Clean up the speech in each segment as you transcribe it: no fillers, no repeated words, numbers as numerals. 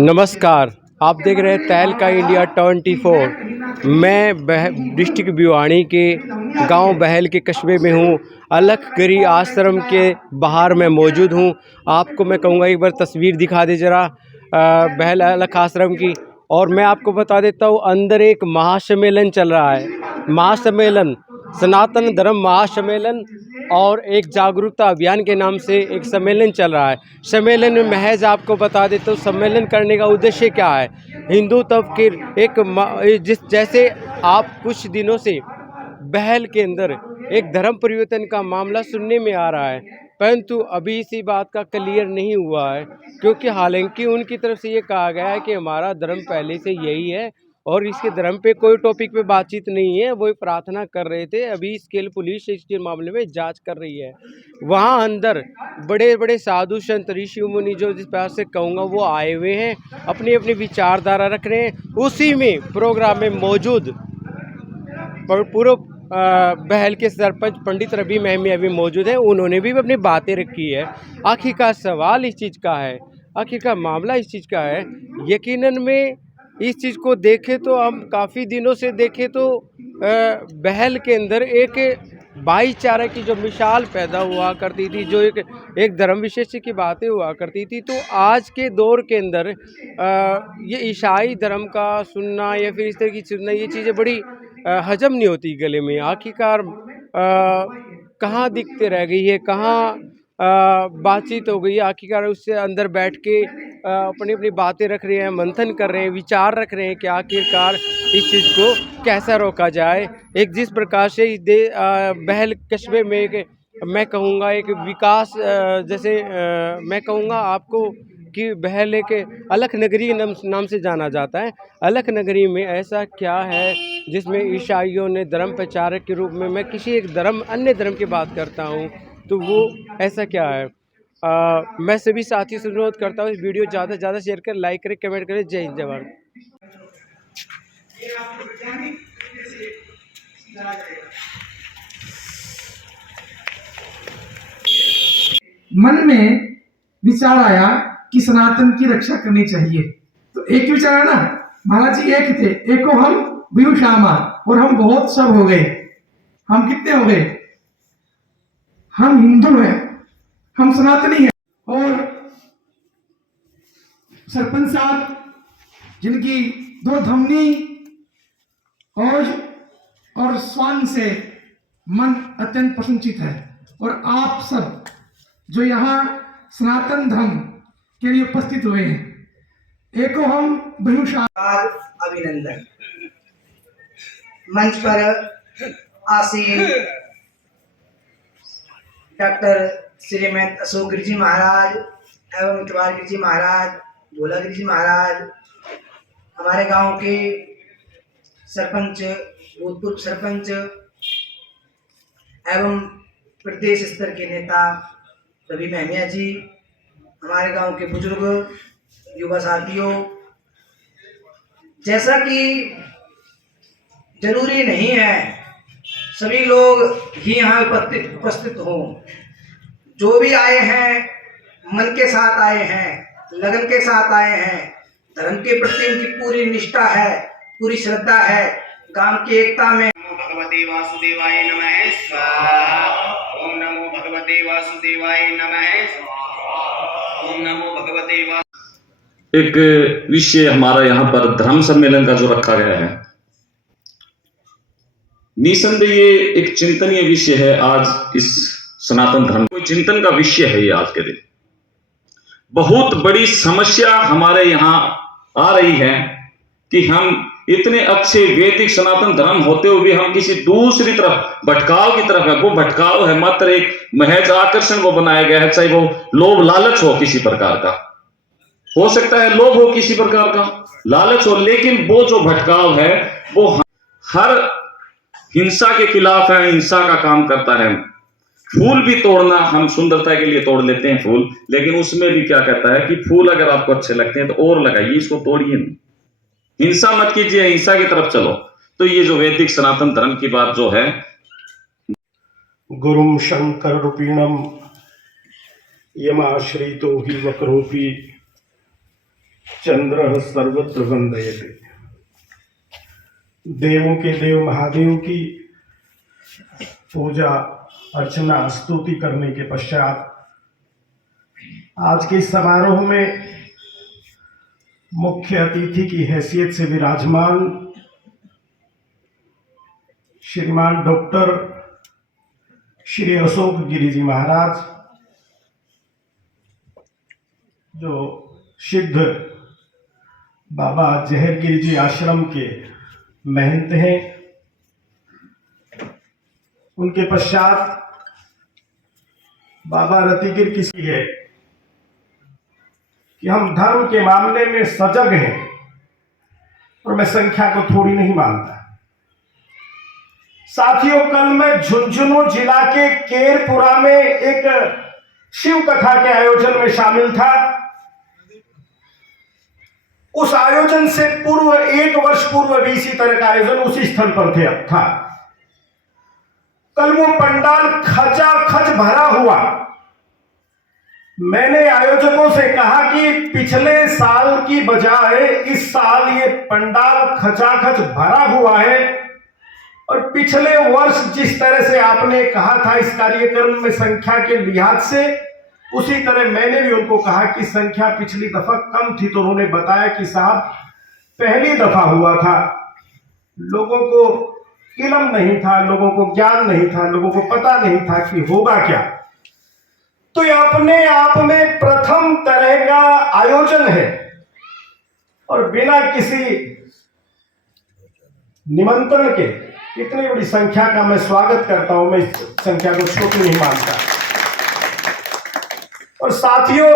नमस्कार, आप देख रहे हैं तहलका इंडिया 24। मैं डिस्ट्रिक्ट भिवानी के गांव बहल के कस्बे में हूं। अलखगिरी आश्रम के बाहर मैं मौजूद हूं। आपको मैं कहूँगा एक बार तस्वीर दिखा दे ज़रा बहल अलख आश्रम की। और मैं आपको बता देता हूं, अंदर एक महासम्मेलन चल रहा है। महासम्मेलन, सनातन धर्म महासम्मेलन और एक जागरूकता अभियान के नाम से एक सम्मेलन चल रहा है। सम्मेलन में महज आपको बता देता हूँ, सम्मेलन करने का उद्देश्य क्या है। हिंदू तब जैसे आप कुछ दिनों से बहल के अंदर एक धर्म परिवर्तन का मामला सुनने में आ रहा है, परंतु अभी इसी बात का क्लियर नहीं हुआ है, क्योंकि हालांकि उनकी तरफ से ये कहा गया है कि हमारा धर्म पहले से यही है और इसके धर्म पे कोई टॉपिक पे बातचीत नहीं है। वो प्रार्थना कर रहे थे। अभी इसके लिए पुलिस इसके मामले में जांच कर रही है। वहाँ अंदर बड़े बड़े साधु संत ऋषि मुनि, जो जिस प्रकार से कहूँगा, वो आए हुए हैं, अपनी अपनी विचारधारा रख रहे हैं। उसी में प्रोग्राम में मौजूद पूर्व बहल के सरपंच पंडित रवि महमी अभी मौजूद हैं। उन्होंने भी अपनी बातें रखी है। आखिरकार सवाल इस चीज़ का है, आखिरकार मामला इस चीज़ का है। यकीनन में इस चीज़ को देखें तो हम काफ़ी दिनों से देखें तो बहल के अंदर एक भाईचारे की जो मिसाल पैदा हुआ करती थी, जो एक धर्म विशेष की बातें हुआ करती थी, तो आज के दौर के अंदर ये ईसाई धर्म का सुनना या फिर इस तरह की सुनना, ये चीज़ें बड़ी हजम नहीं होती गले में। आखिरकार कहाँ दिखते रह गई है, कहाँ बातचीत हो गई है। आखिरकार उससे अंदर बैठ के अपनी अपनी बातें रख रहे हैं, मंथन कर रहे हैं, विचार रख रहे हैं कि आखिरकार इस चीज़ को कैसा रोका जाए। एक जिस प्रकार से बहल कस्बे में एक, मैं कहूँगा एक विकास, जैसे मैं कहूँगा आपको कि बहल एक अलख नगरी नाम से जाना जाता है। अलख नगरी में ऐसा क्या है जिसमें ईसाइयों ने धर्म प्रचारक के रूप में, मैं किसी एक धर्म अन्य धर्म की बात करता हूँ, तो वो ऐसा क्या है। मैं सभी साथियों से अनुरोध करता हूँ, इस वीडियो ज़्यादा से ज़्यादा शेयर करें, लाइक करें, कमेंट करें। जय हिंद, जय भारत। मन में विचार आया कि सनातन की रक्षा करनी चाहिए, तो एक विचार है ना, महाराज जी एक थे, एक को हम विभु श्यामा, और हम बहुत सब हो गए। हम कितने हो गए? हम हिंदू हैं, हम सनातनी हैं। और सरपंच साहब, जिनकी दो धमनी और स्वांग से मन अत्यंत प्रसन्नचित है, और आप सब जो यहाँ सनातन धर्म के लिए उपस्थित हुए हैं, एको हम अभिनंदन। मंच पर आसीन डॉक्टर श्रीमंत अशोक गिरी जी महाराज एवं इतवार गिरी जी महाराज, भोला गिरी जी महाराज, हमारे गांव के सरपंच, भूतपूर्व सरपंच एवं प्रदेश स्तर के नेता रवि महमिया जी, हमारे गांव के बुजुर्ग, युवा साथियों, जैसा कि जरूरी नहीं है सभी लोग ही यहाँ उपस्थित हों, जो भी आए हैं मन के साथ आए हैं, लगन के साथ आए हैं, धर्म के प्रति उनकी पूरी निष्ठा है, पूरी श्रद्धा है। गांव की एकता में भगवते वासुदेवाय नमः स्वाहा, ओम नमो भगवते वासुदेवाय नमः स्वाहा, ओम नमो भगवते वासुदेवाय। एक विषय हमारा यहाँ पर धर्म सम्मेलन का जो रखा गया है, निसंदेह ये एक चिंतनीय विषय है। आज इस सनातन धर्म को चिंतन का विषय है। ये आज के दिन बहुत बड़ी समस्या हमारे यहाँ आ रही है कि हम इतने अच्छे वैदिक सनातन धर्म होते हुए भी हम किसी दूसरी तरफ भटकाव की तरफ है। वो भटकाव है मात्र एक महज आकर्षण को बनाया गया है, चाहे वो लोभ लालच हो किसी प्रकार का, हो सकता है लोभ हो किसी प्रकार का, लालच हो, लेकिन वो जो भटकाव है वो हर हिंसा के खिलाफ है, हिंसा का काम करता है। फूल भी तोड़ना, हम सुंदरता के लिए तोड़ लेते हैं फूल, लेकिन उसमें भी क्या कहता है कि फूल अगर आपको अच्छे लगते हैं तो और लगाइए, इसको तोड़िए नहीं। हिंसा मत कीजिए, हिंसा की तरफ चलो। तो ये जो वैदिक सनातन धर्म की बात जो है, गुरुम शंकर रूपिणम यमाश्रितो हि वक्रोऽपि चंद्र सर्वत्र वंदयते। देवों के देव महादेव की पूजा अर्चना स्तुति करने के पश्चात आज के इस समारोह में मुख्य अतिथि की हैसियत से विराजमान श्रीमान डॉक्टर श्री अशोक गिरी जी महाराज, जो सिद्ध बाबा जहरगिरी जी आश्रम के महंत हैं, उनके पश्चात बाबा रतिगिर किसी है कि हम धर्म के मामले में सजग हैं और मैं संख्या को थोड़ी नहीं मानता। साथियों, कल मैं झुंझुनू जिला के केरपुरा में एक शिव कथा के आयोजन में शामिल था। उस आयोजन से पूर्व 1 वर्ष पूर्व भी इसी तरह का आयोजन उसी स्थल पर था। कल वो पंडाल खचाखच भरा हुआ। मैंने आयोजकों से कहा कि पिछले साल की बजाय इस साल ये पंडाल खचाखच भरा हुआ है और पिछले वर्ष जिस तरह से आपने कहा था इस कार्यक्रम में संख्या के लिहाज से, उसी तरह मैंने भी उनको कहा कि संख्या पिछली दफा कम थी। तो उन्होंने बताया कि साहब पहली दफा हुआ था, लोगों को इल्म नहीं था, लोगों को ज्ञान नहीं था, लोगों को पता नहीं था कि होगा क्या। तो ये अपने आप में प्रथम तरह का आयोजन है और बिना किसी निमंत्रण के इतनी बड़ी संख्या का मैं स्वागत करता हूं। मैं इस संख्या को छोटी नहीं मानता। और साथियों,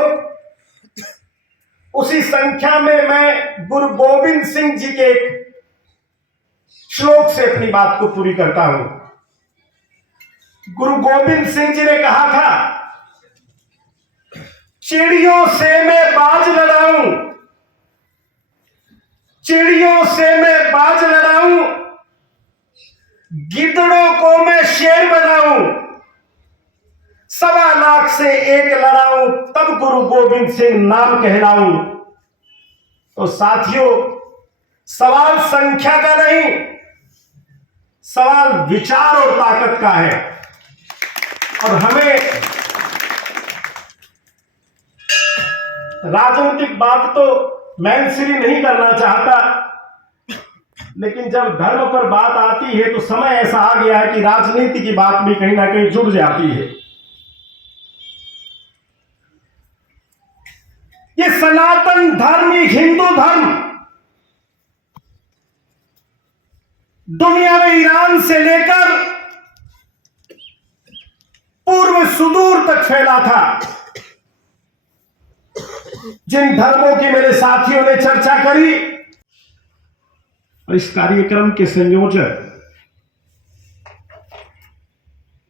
उसी संख्या में मैं गुरु गोविंद सिंह जी के एक श्लोक से अपनी बात को पूरी करता हूं। गुरु गोविंद सिंह जी ने कहा था, चिड़ियों से मैं बाज लड़ाऊं, चिड़ियों से मैं बाज लड़ाऊं, गिद्धड़ों को मैं शेर बनाऊं, 1.25 लाख से 1 लड़ाऊं, तब गुरु गोविंद सिंह नाम कहलाऊं। तो साथियों, सवाल संख्या का नहीं, सवाल विचार और ताकत का है। और हमें राजनीतिक बात तो मैंसरी नहीं करना चाहता, लेकिन जब धर्म पर बात आती है तो समय ऐसा आ गया है कि राजनीति की बात भी कहीं ना कहीं जुड़ जाती है। ये सनातन धर्म, हिंदू धर्म दुनिया में ईरान से लेकर पूर्व सुदूर तक फैला था। जिन धर्मों की मेरे साथियों ने चर्चा करी, और इस कार्यक्रम के संयोजक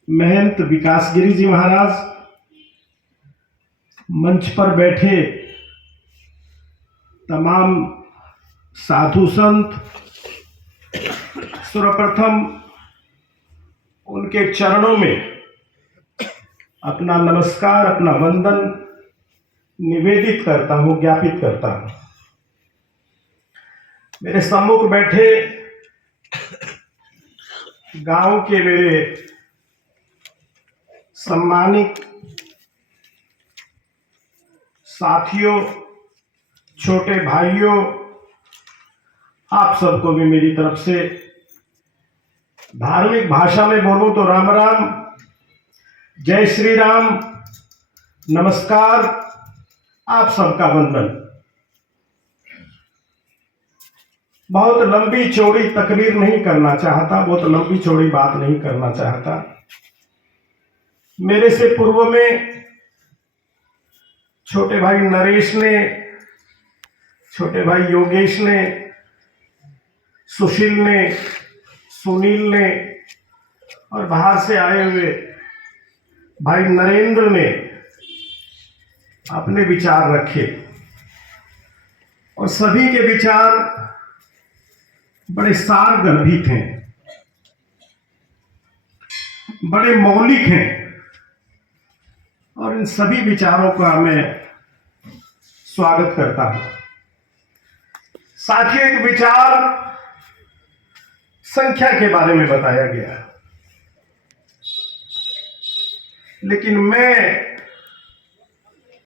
महंत विकासगिरी जी महाराज, मंच पर बैठे तमाम साधु संत, सर्वप्रथम उनके चरणों में अपना नमस्कार, अपना वंदन निवेदित करता हूं, ज्ञापित करता हूं। मेरे सम्मुख बैठे गांव के मेरे सम्मानित साथियों, छोटे भाइयों, आप सबको भी मेरी तरफ से धार्मिक भाषा में बोलूं तो राम राम, जय श्री राम, नमस्कार, आप सबका वंदन। बहुत लंबी चौड़ी तकरीर नहीं करना चाहता, बहुत लंबी चौड़ी बात नहीं करना चाहता। मेरे से पूर्व में छोटे भाई नरेश ने, छोटे भाई योगेश ने, सुशील ने, सुनील ने और बाहर से आए हुए भाई नरेंद्र ने अपने विचार रखे और सभी के विचार बड़े सारगर्भित हैं, बड़े मौलिक हैं। और इन सभी विचारों का मैं स्वागत करता हूं। साथ ही एक विचार संख्या के बारे में बताया गया, लेकिन मैं